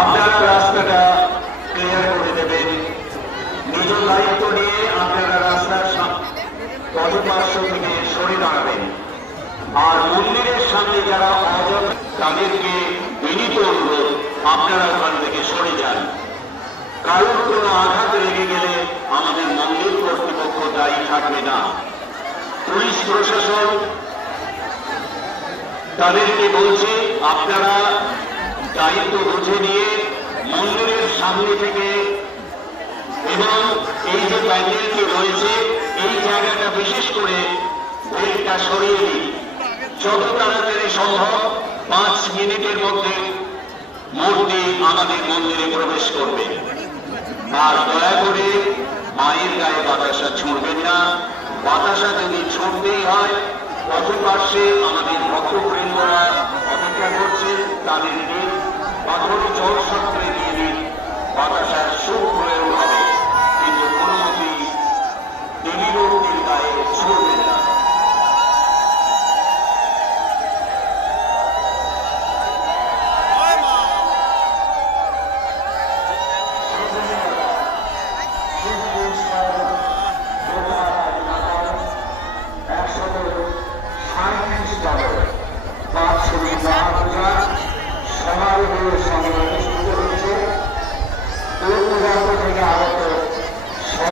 আপনারা রাস্তাটা ক্লিয়ার করে দেবেন। নিজ দায়িত্ব নিয়ে আপনারা রাস্তার পদপার্শ্ব থেকে সরে দাঁড়াবেন। আর মন্দিরের সামনে যারা অযথা, তাদেরকে বিনীত অনুরোধ আপনারা ওখান থেকে সরে যান। কারোর কোনো আঘাত লেগে গেলে আমাদের মন্দির কর্তৃপক্ষ দায়ী থাকবে না। পুলিশ প্রশাসন তাদেরকে বলছে আপনারা দায়িত্ব বুঝে নিয়ে মন্দিরের সামনে থেকে এবং এই যে প্যান্ডেলটি রয়েছে এই জায়গাটা বিশেষ করে ভেলটা সরিয়ে দিন। যত তাড়াতাড়ি সম্ভব 5 মিনিটের মধ্যে মূর্তি আমাদের মন্দিরে প্রবেশ করবে। আর দয়া করে মায়ের গায়ে বাতাসা ছুঁড়বেন না। বাতাসা যদি ছুঁড়তেই হয়, পথপার্শ্বে আমাদের ভক্তবৃন্দরা অপেক্ষা করছে, তাদেরকে পাথরে জল সত্ত্বে দিয়ে দিন। বাতাসার সুপ্রয়োগ হবে, কিন্তু কোনো মতেই দেবী মূর্তির গায়ে ছুঁড়বেন না। সমারোহের সঙ্গে অনুষ্ঠিত হচ্ছে। থেকে আগত